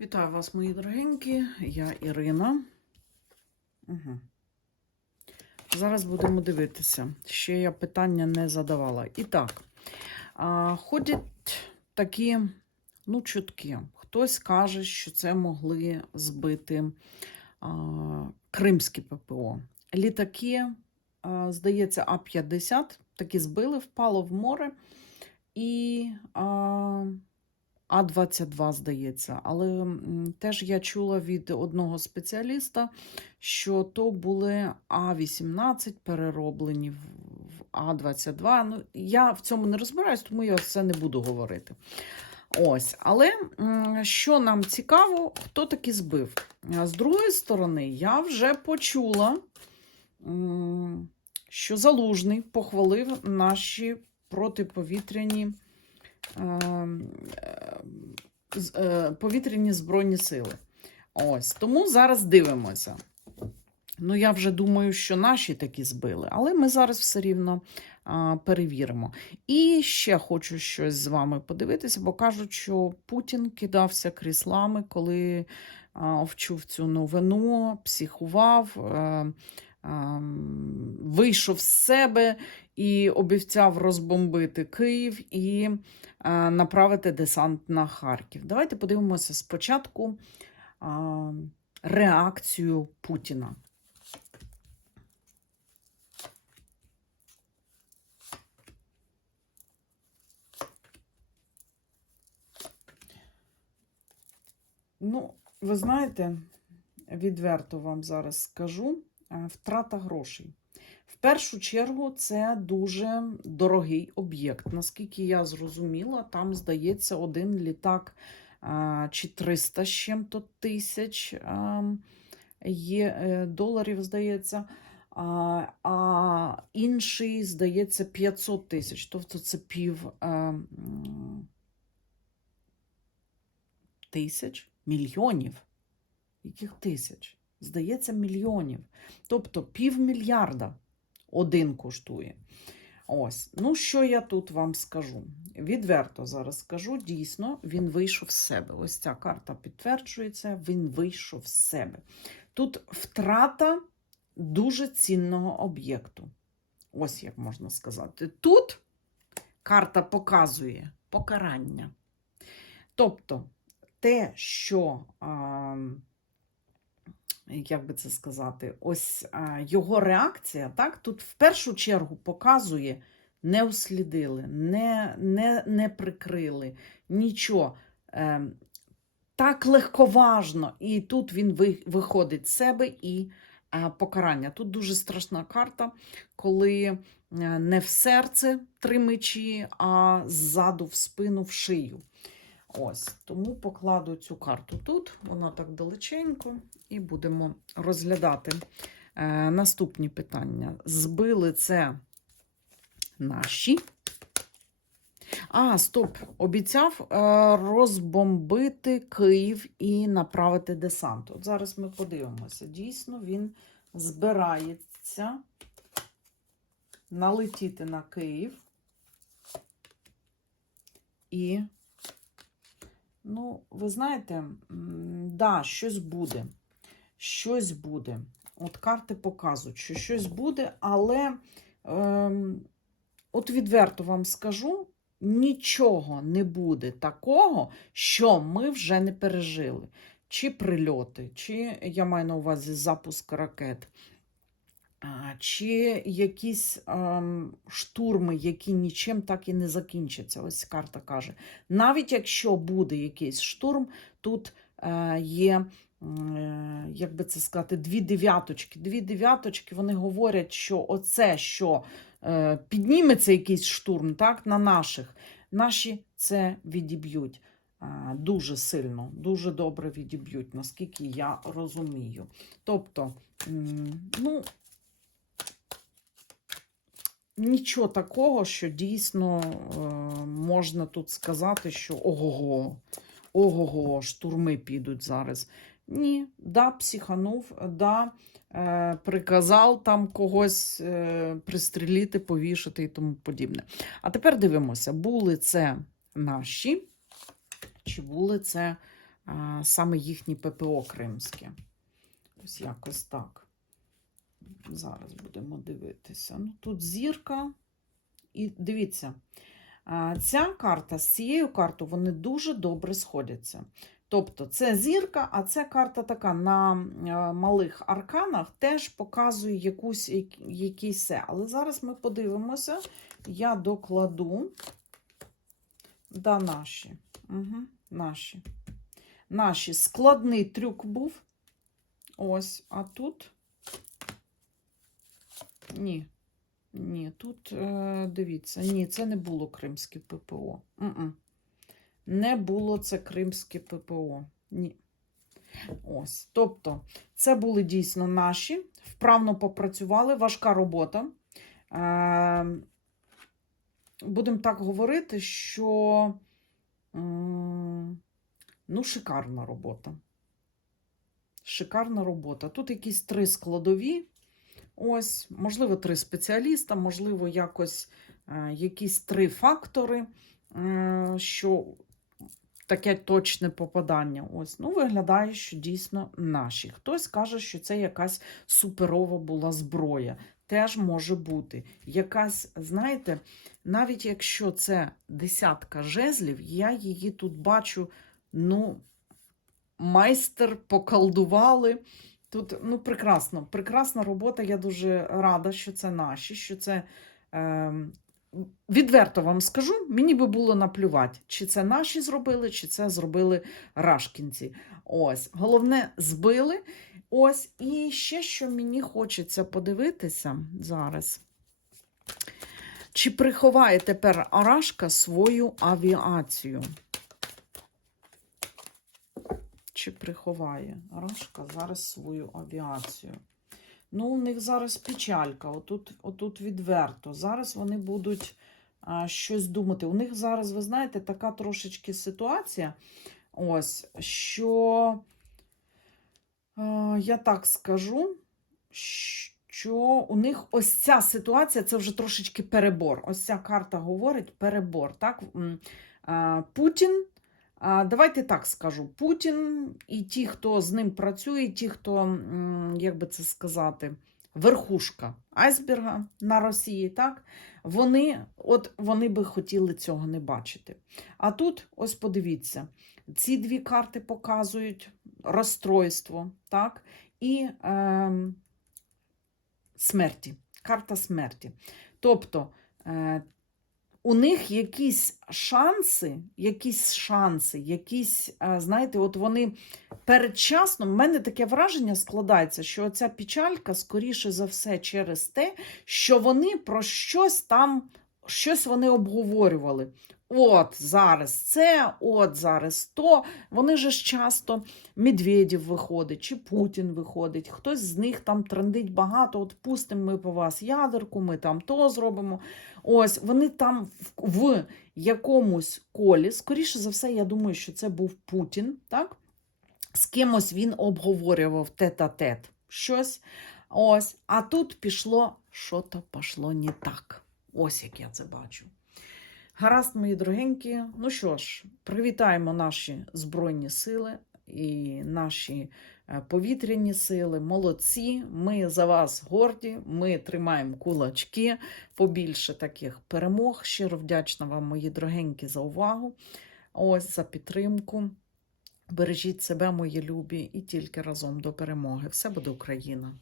Вітаю вас, мої дорогенькі. Я Ірина. Угу. Зараз будемо дивитися. Ще я питання не задавала. І так, ходять такі ну, чутки. Хтось каже, що це могли збити а, кримські ППО. Літаки, а, здається, А-50 такі збили, впало в море. І а, а-22, здається, але теж я чула від одного спеціаліста, що то були А-18 перероблені в в А-22. Ну, я в цьому не розбираюсь, тому я це не буду говорити. Ось, але що нам цікаво, хто таки збив. З другої сторони, я вже почула, що Залужний похвалив наші протиповітряні ем, повітряні збройні сили. Ось тому зараз дивимося. Ну, я вже думаю, що наші такі збили, але ми зараз все рівно а, перевіримо. І ще хочу щось з вами подивитися, бо кажуть, що Путін кидався кріслами, коли а, вчув цю новину, психував, е, ем, вийшов з себе і обіцяв розбомбити Київ і е, направити десант на Харків. Давайте подивимося спочатку реакцію Путіна. Ну, ви знаєте, відверто вам зараз скажу: е, втрата грошей. В першу чергу, це дуже дорогий об'єкт. Наскільки я зрозуміла, там, здається, один літак чи 300 з чим-то тисяч є е, доларів, здається. А, а інший, здається, 500 тисяч. Тобто це пів м, тисяч, мільйонів. Яких тисяч? Здається, мільйонів. Тобто півмільярда один коштує. Ось, ну що я тут вам скажу? Відверто зараз скажу, дійсно, він вийшов з себе. Ось ця карта підтверджується, він вийшов з себе. Тут втрата дуже цінного об'єкту. Ось як можна сказати. Тут карта показує покарання. Тобто, те, що. А, як би це сказати, ось його реакція, так, тут в першу чергу показує, не услідили, не, не, не прикрили, нічого. Е, так легковажно. І тут він виходить з себе і е, покарання. Тут дуже страшна карта, коли е, не в серце три мечі, а ззаду в спину, в шию. Ось, тому покладу цю карту тут, вона так далеченько, і будемо розглядати е, наступні питання. Збили це наші. А, стоп! Обіцяв е, розбомбити Київ і направити десант. От зараз ми подивимося. Дійсно, він збирається налетіти на Київ. І Ну, ви знаєте, да, щось буде. Щось буде. От карти показують, що щось буде, але ем, от відверто вам скажу, нічого не буде такого, що ми вже не пережили. Чи прильоти, чи я маю на увазі запуск ракет, чи якісь штурми, які нічим так і не закінчаться. Ось карта каже. Навіть якщо буде якийсь штурм, тут е, є, е, як би це сказати, дві дев'яточки. Дві дев'яточки вони говорять, що оце, що е, підніметься якийсь штурм так, на наших, наші це відіб'ють. Дуже сильно, дуже добре відіб'ють, наскільки я розумію. Тобто, ну, нічого такого, що дійсно е, можна тут сказати, що ого-го, ого-го, штурми підуть зараз. Ні, да, психанув, да, е, приказав там когось е, пристрілити, повішати і тому подібне. А тепер дивимося, були це наші, чи були це а, саме їхні ППО кримське. Ось якось так. Зараз будемо дивитися. Ну, тут зірка. І дивіться, ця карта з цією картою вони дуже добре сходяться. Тобто це зірка, а це карта така на е, малих арканах теж показує якусь, якийсь. Але зараз ми подивимося, я докладу да, наші. Угу, наші. Наші складний трюк був. Ось, а тут. Ні. Ні, тут е, дивіться, ні, це не було кримське ППО. Не було це кримське ППО. Ні. Ось. Тобто, це були дійсно наші, вправно попрацювали, важка робота. Е, будемо так говорити, що м, ну, шикарна робота. Шикарна робота. Тут якісь три складові. Ось, можливо, три спеціаліста, можливо, якось е, якісь три фактори, е, що таке точне попадання. Ось, ну, виглядає, що дійсно наші. Хтось каже, що це якась суперова була зброя. Теж може бути. Якась, знаєте, навіть якщо це десятка жезлів, я її тут бачу, ну, майстер поколдували. Тут ну, прекрасно, прекрасна робота. Я дуже рада, що це наші, що це. Е, відверто вам скажу, мені би було наплювати, чи це наші зробили, чи це зробили рашкінці. Ось, головне, збили. Ось, і ще що мені хочеться подивитися зараз. Чи приховає тепер Арашка свою авіацію? Чи приховає Арашка зараз свою авіацію? Ну, у них зараз печалька, отут, отут відверто. Зараз вони будуть а, щось думати. У них зараз, ви знаєте, така трошечки ситуація, ось, що а, я так скажу, що у них ось ця ситуація це вже трошечки перебор. Ось ця карта говорить перебор. Так? А, Путін. Давайте так скажу: Путін і ті, хто з ним працює, і ті, хто, як би це сказати, верхушка айсберга на Росії, так? Вони, от вони би хотіли цього не бачити. А тут, ось подивіться, ці дві карти показують розстройство, так? І ем, смерті. Карта смерті. Тобто. У них якісь шанси, якісь шанси, якісь, е, знаєте, от вони передчасно, в мене таке враження складається, що ця печалька, скоріше за все, через те, що вони про щось там, щось вони обговорювали. От зараз це, от зараз то. Вони ж часто Медведєв виходить, чи Путін виходить, хтось з них там трендить багато, от пустимо ми по вас ядерку, ми там то зробимо. Ось вони там в, якомусь колі, скоріше за все, я думаю, що це був Путін, так? З кимось він обговорював тет-а-тет щось. Ось, а тут пішло, що то пішло не так. Ось як я це бачу. Гаразд, мої дорогенькі. Ну що ж, привітаємо наші Збройні сили і наші е, повітряні сили. Молодці. Ми за вас горді. Ми тримаємо кулачки. Побільше таких перемог. Щиро вдячна вам, мої дорогенькі, за увагу. Ось за підтримку. Бережіть себе, мої любі, і тільки разом до перемоги. Все буде Україна!